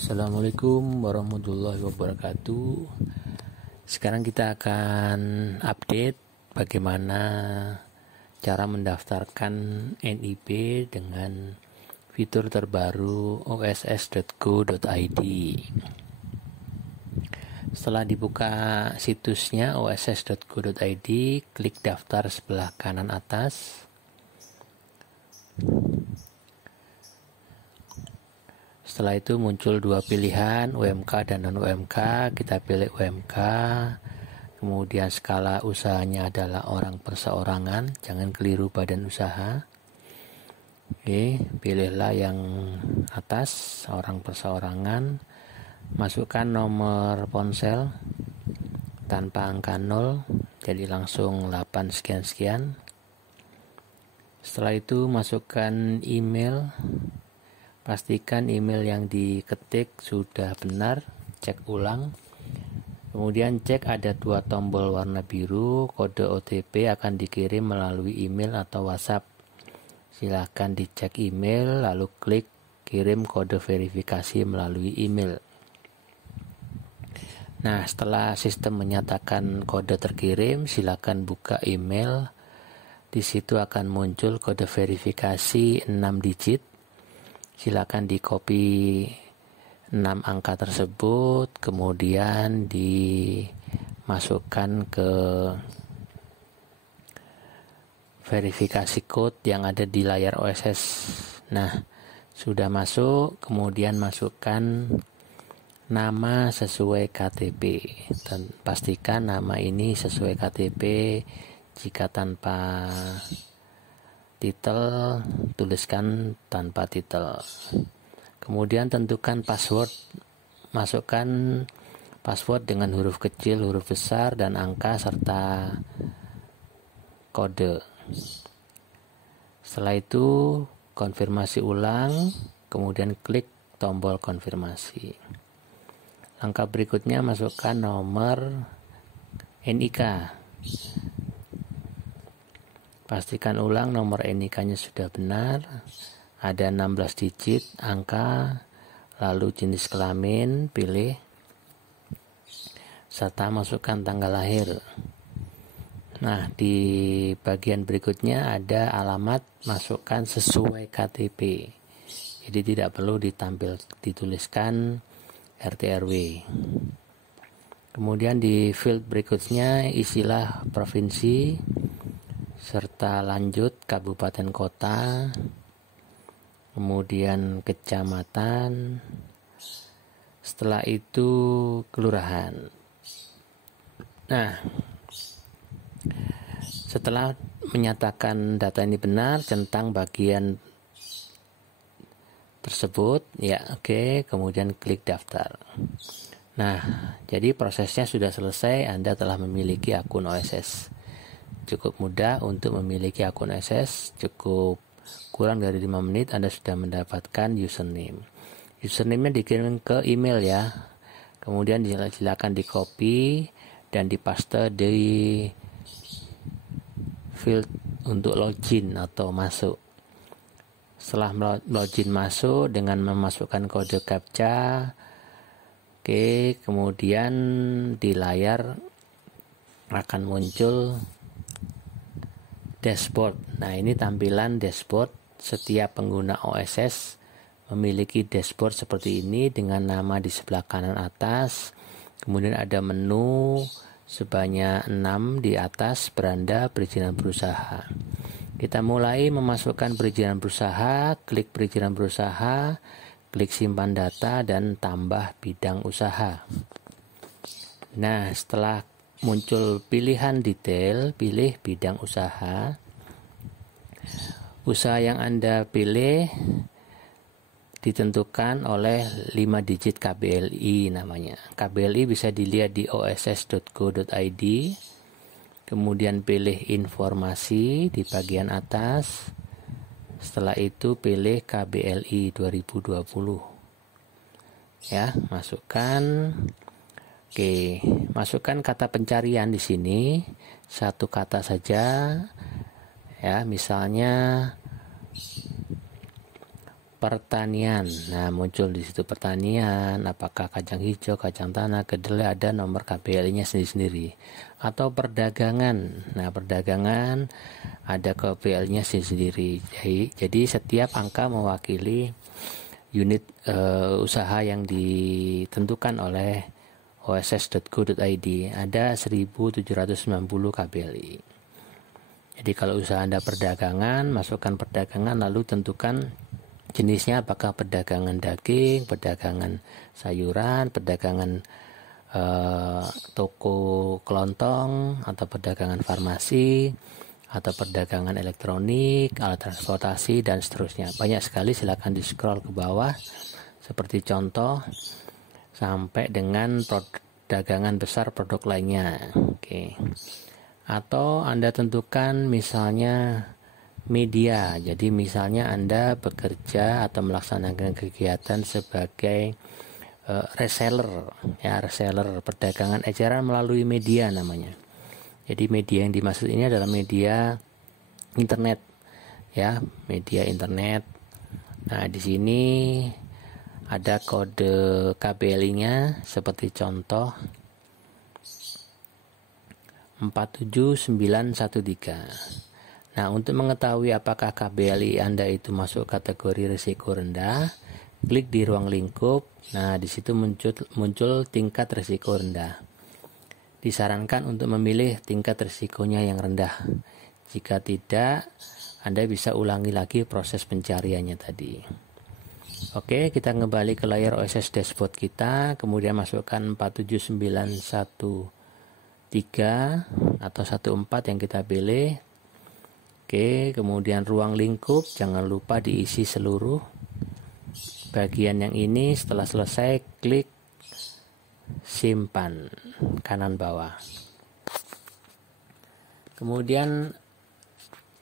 Assalamualaikum warahmatullahi wabarakatuh. Sekarang kita akan update bagaimana cara mendaftarkan NIP dengan fitur terbaru oss.go.id. Setelah dibuka situsnya oss.go.id, klik daftar sebelah kanan atas. Setelah itu muncul dua pilihan, UMK dan non-UMK. Kita pilih UMK. Kemudian skala usahanya adalah orang perseorangan, jangan keliru badan usaha. Oke, pilihlah yang atas, orang perseorangan. Masukkan nomor ponsel tanpa angka 0, jadi langsung 8 sekian-sekian. Setelah itu masukkan email. Pastikan email yang diketik sudah benar, cek ulang. Kemudian cek ada dua tombol warna biru, kode OTP akan dikirim melalui email atau WhatsApp. Silahkan dicek email, lalu klik kirim kode verifikasi melalui email. Nah, setelah sistem menyatakan kode terkirim, silakan buka email. Di situ akan muncul kode verifikasi 6 digit. Silakan di copy 6 angka tersebut, kemudian dimasukkan ke verifikasi code yang ada di layar OSS. Nah, sudah masuk, kemudian masukkan nama sesuai KTP dan pastikan nama ini sesuai KTP. Jika tanpa titel, tuliskan tanpa titel. Kemudian tentukan password. Masukkan password dengan huruf kecil, huruf besar, dan angka serta kode. Setelah itu konfirmasi ulang, kemudian klik tombol konfirmasi. Langkah berikutnya masukkan nomor NIK. Pastikan ulang nomor NIK-nya sudah benar. Ada 16 digit angka, lalu jenis kelamin, pilih, serta masukkan tanggal lahir. Nah, di bagian berikutnya ada alamat, masukkan sesuai KTP. Jadi tidak perlu dituliskan RT RW. Kemudian di field berikutnya isilah provinsi serta lanjut kabupaten kota, kemudian kecamatan, setelah itu kelurahan. Nah, setelah menyatakan data ini benar, centang bagian tersebut, ya oke, kemudian klik daftar. Nah, jadi prosesnya sudah selesai, Anda telah memiliki akun OSS. Cukup mudah untuk memiliki akun OSS, cukup kurang dari 5 menit Anda sudah mendapatkan username. Username-nya dikirim ke email ya. Kemudian silakan di copy dan dipaste di field untuk login atau masuk. Setelah login masuk dengan memasukkan kode captcha, oke, kemudian di layar akan muncul dashboard. Nah, ini tampilan dashboard. Setiap pengguna OSS memiliki dashboard seperti ini dengan nama di sebelah kanan atas. Kemudian ada menu sebanyak 6 di atas beranda perizinan berusaha. Kita mulai memasukkan perizinan berusaha, klik perizinan berusaha, klik simpan data dan tambah bidang usaha. Nah, setelah muncul pilihan detail, pilih bidang usaha. Usaha yang Anda pilih ditentukan oleh 5 digit KBLI namanya. KBLI bisa dilihat di oss.go.id. Kemudian pilih informasi di bagian atas. Setelah itu pilih KBLI 2020. Ya, masukkan. Oke, masukkan kata pencarian di sini, satu kata saja. Ya, misalnya pertanian. Nah, muncul di situ pertanian, apakah kacang hijau, kacang tanah, kedelai, ada nomor KBLI-nya sendiri-sendiri. Atau perdagangan. Nah, perdagangan ada KBL-nya sendiri. Jadi setiap angka mewakili unit usaha yang ditentukan oleh oss.go.id. Ada 1790 KBLI. Jadi kalau usaha Anda perdagangan, masukkan perdagangan, lalu tentukan jenisnya, apakah perdagangan daging, perdagangan sayuran, perdagangan toko kelontong, atau perdagangan farmasi, atau perdagangan elektronik, alat transportasi, dan seterusnya. Banyak sekali, silakan di scroll ke bawah seperti contoh sampai dengan perdagangan besar produk lainnya. Oke. Atau Anda tentukan misalnya media. Jadi misalnya Anda bekerja atau melaksanakan kegiatan sebagai reseller, ya, reseller, perdagangan eceran melalui media namanya. Jadi media yang dimaksud ini adalah media internet, ya, media internet. Nah, di sini ada kode KBLI-nya seperti contoh 47913. Nah, untuk mengetahui apakah KBLI Anda itu masuk kategori risiko rendah, klik di ruang lingkup. Nah, di situ muncul tingkat risiko rendah. Disarankan untuk memilih tingkat risikonya yang rendah. Jika tidak, Anda bisa ulangi lagi proses pencariannya tadi. Oke, kita kembali ke layar OSS dashboard kita, kemudian masukkan 47913 atau 14 yang kita pilih. Oke, kemudian ruang lingkup jangan lupa diisi seluruh bagian yang ini. Setelah selesai, klik simpan kanan bawah. Kemudian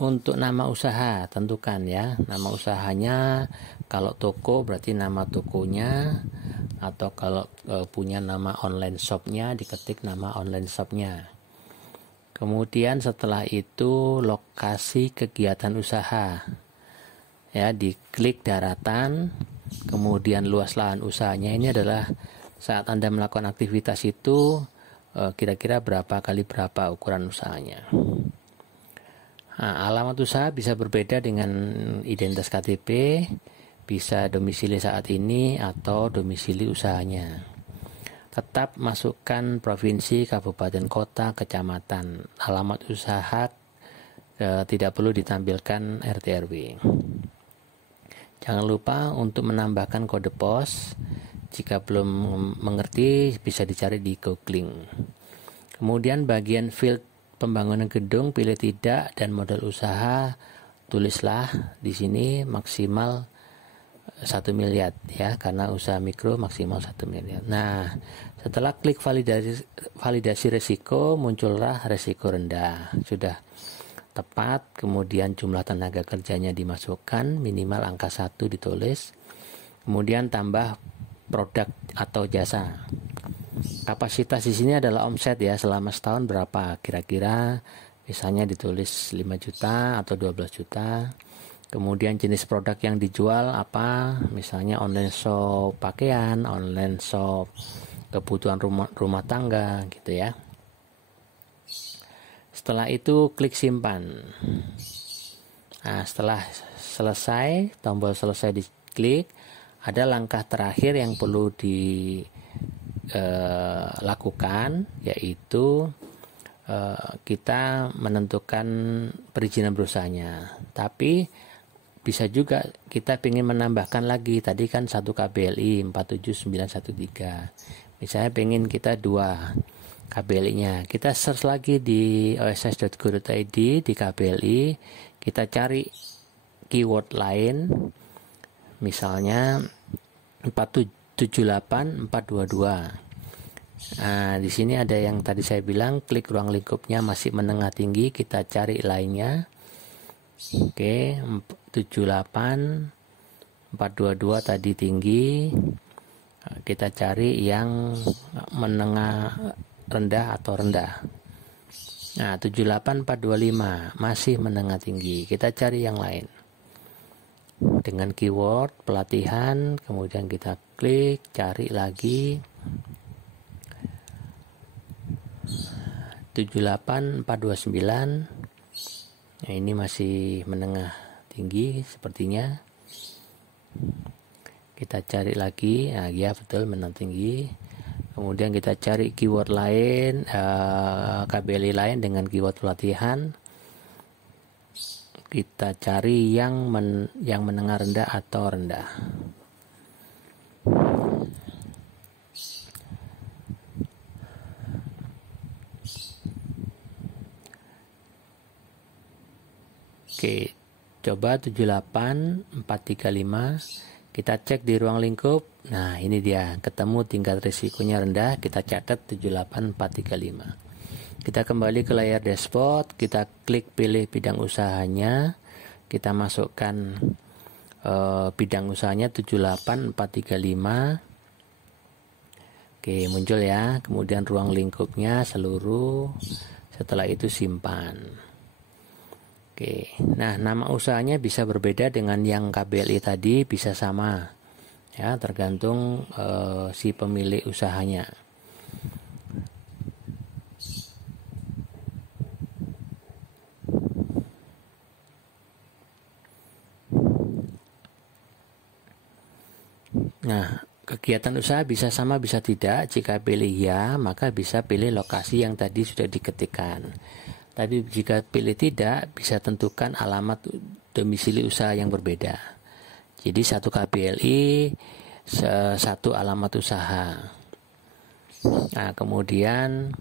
untuk nama usaha tentukan, ya, nama usahanya. Kalau toko berarti nama tokonya, atau kalau punya nama online shopnya, diketik nama online shopnya. Kemudian setelah itu lokasi kegiatan usaha, ya, diklik daratan, kemudian luas lahan usahanya. Ini adalah saat Anda melakukan aktivitas itu kira-kira berapa kali berapa ukuran usahanya. Nah, alamat usaha bisa berbeda dengan identitas KTP, bisa domisili saat ini atau domisili usahanya. Tetap masukkan provinsi, kabupaten, kota, kecamatan. Alamat usaha tidak perlu ditampilkan RT RW. Jangan lupa untuk menambahkan kode pos. Jika belum mengerti, bisa dicari di googling. Kemudian bagian field pembangunan gedung, pilih tidak, dan modal usaha tulislah di sini maksimal 1 miliar, ya, karena usaha mikro maksimal 1 miliar. Nah, setelah klik validasi risiko, muncullah risiko rendah. Sudah tepat, kemudian jumlah tenaga kerjanya dimasukkan, minimal angka 1 ditulis, kemudian tambah produk atau jasa. Kapasitas di sini adalah omset, ya, selama setahun berapa kira-kira, misalnya ditulis 5 juta atau 12 juta. Kemudian jenis produk yang dijual apa, misalnya online shop pakaian, online shop kebutuhan rumah tangga, gitu ya. Setelah itu klik simpan. Nah, setelah selesai, tombol selesai diklik, ada langkah terakhir yang perlu dilakukan, yaitu kita menentukan perizinan berusahanya. Tapi bisa juga kita ingin menambahkan lagi, tadi kan 1 KBLI 47913. Misalnya pengen kita 2 KBLI-nya. Kita search lagi di oss.go.id di KBLI, kita cari keyword lain. Misalnya 478422. Nah, di sini ada yang tadi saya bilang, klik ruang lingkupnya masih menengah tinggi, kita cari lainnya. Oke, 78422 tadi tinggi. Kita cari yang menengah rendah atau rendah. Nah, 78425 masih menengah tinggi. Kita cari yang lain. dengan keyword pelatihan, kemudian kita klik, cari lagi 78429. Nah, ini masih menengah tinggi sepertinya. Kita cari lagi, nah ya betul menengah tinggi. Kemudian kita cari keyword lain, KBLI lain dengan keyword pelatihan. Kita cari yang menengah rendah atau rendah. Oke, coba 78435. Kita cek di ruang lingkup. Nah, ini dia, ketemu tingkat risikonya rendah. Kita catat 78435. Kita kembali ke layar dashboard. Kita klik pilih bidang usahanya. Kita masukkan bidang usahanya 78435. Oke, muncul ya. Kemudian ruang lingkupnya seluruh. Setelah itu simpan. Oke, nah nama usahanya bisa berbeda dengan yang KBLI tadi, bisa sama ya, tergantung si pemilik usahanya. Nah, kegiatan usaha bisa sama bisa tidak. Jika pilih ya, maka bisa pilih lokasi yang tadi sudah diketikkan. Tapi jika pilih tidak, bisa tentukan alamat domisili usaha yang berbeda. Jadi satu KBLI, satu alamat usaha. Nah, kemudian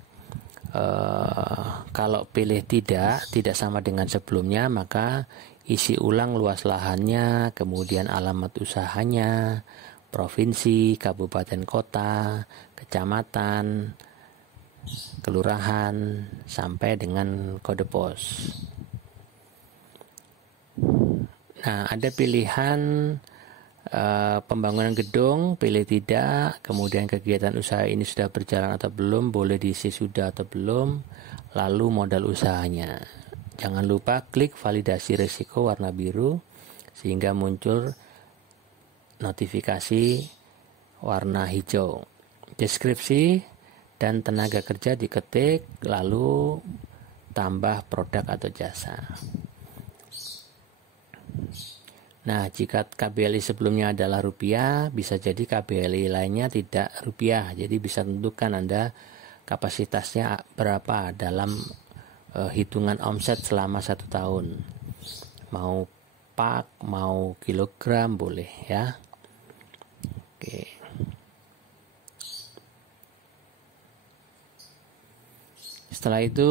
kalau pilih tidak sama dengan sebelumnya, maka isi ulang luas lahannya, kemudian alamat usahanya, provinsi, kabupaten kota, kecamatan, kelurahan, sampai dengan kode pos. Nah, ada pilihan pembangunan gedung, pilih tidak, kemudian kegiatan usaha ini sudah berjalan atau belum, boleh diisi sudah atau belum, lalu modal usahanya. Jangan lupa klik validasi risiko warna biru sehingga muncul notifikasi warna hijau. Deskripsi dan tenaga kerja diketik, lalu tambah produk atau jasa. Nah, jika KBLI sebelumnya adalah rupiah, bisa jadi KBLI lainnya tidak rupiah. Jadi bisa tentukan Anda kapasitasnya berapa dalam hitungan omset selama 1 tahun. Mau pak, mau kilogram boleh ya. Oke. Setelah itu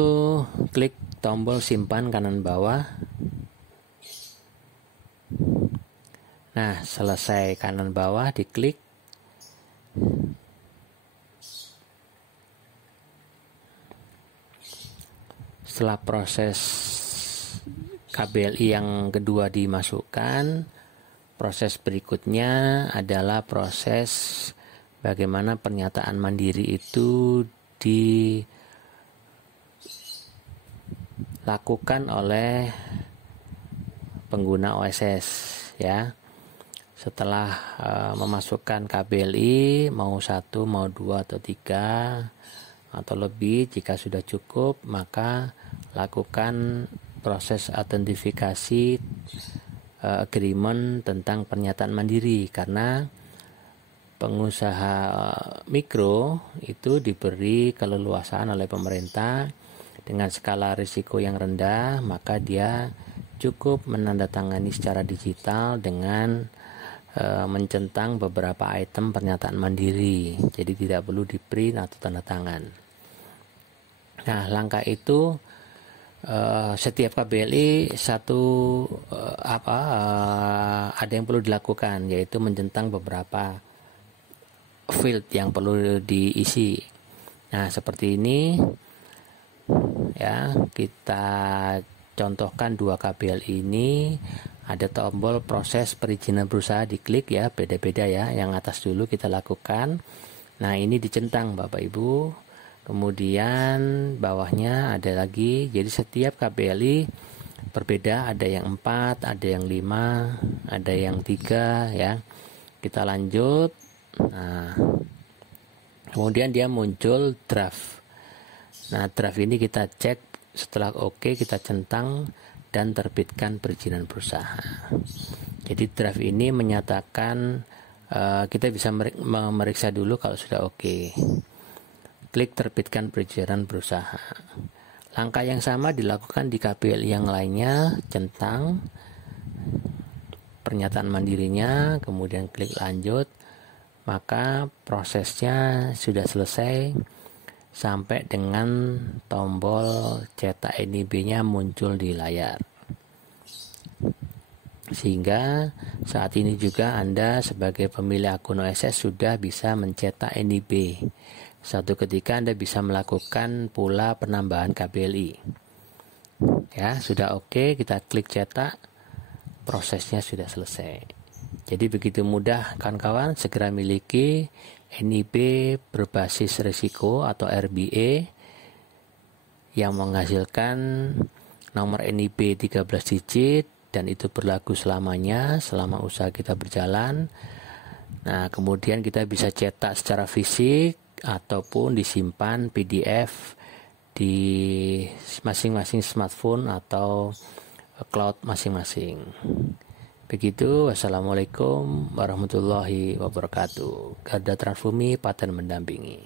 klik tombol simpan kanan bawah. Nah, selesai kanan bawah diklik. Setelah proses KBLI yang kedua dimasukkan, proses berikutnya adalah proses bagaimana pernyataan mandiri itu dilakukan oleh pengguna OSS ya. Setelah memasukkan KBLI mau 1, mau 2 atau 3 atau lebih, jika sudah cukup maka lakukan proses autentifikasi agreement tentang pernyataan mandiri, karena pengusaha mikro itu diberi keleluasaan oleh pemerintah dengan skala risiko yang rendah, maka dia cukup menandatangani secara digital dengan mencentang beberapa item pernyataan mandiri, jadi tidak perlu di print atau tanda tangan. Nah, langkah itu setiap KBLI ada yang perlu dilakukan, yaitu mencentang beberapa field yang perlu diisi. Nah, seperti ini ya, kita contohkan 2 KBLI ini. Ada tombol proses perizinan berusaha, diklik ya, beda-beda ya. Yang atas dulu kita lakukan. Nah, ini dicentang Bapak Ibu. Kemudian bawahnya ada lagi. Jadi setiap KBLI berbeda, ada yang 4, ada yang 5, ada yang 3 ya. Kita lanjut. Nah, kemudian dia muncul draft. Nah, draft ini kita cek, setelah oke kita centang dan terbitkan perizinan berusaha. Jadi draft ini menyatakan kita bisa memeriksa dulu kalau sudah oke. Klik terbitkan perizinan berusaha. Langkah yang sama dilakukan di KPLI yang lainnya, centang pernyataan mandirinya, kemudian klik lanjut, maka prosesnya sudah selesai sampai dengan tombol cetak NIB-nya muncul di layar. Sehingga saat ini juga Anda sebagai pemilik akun OSS sudah bisa mencetak NIB. Suatu ketika Anda bisa melakukan pula penambahan KPLI. Ya, sudah oke, kita klik cetak, prosesnya sudah selesai. Jadi begitu mudah kawan-kawan segera miliki NIB berbasis risiko atau RBA yang menghasilkan nomor NIB 13 digit dan itu berlaku selamanya selama usaha kita berjalan. Nah, kemudian kita bisa cetak secara fisik ataupun disimpan PDF di masing-masing smartphone atau cloud masing-masing. Begitu, wassalamualaikum warahmatullahi wabarakatuh. Garda Transbumi, paten mendampingi.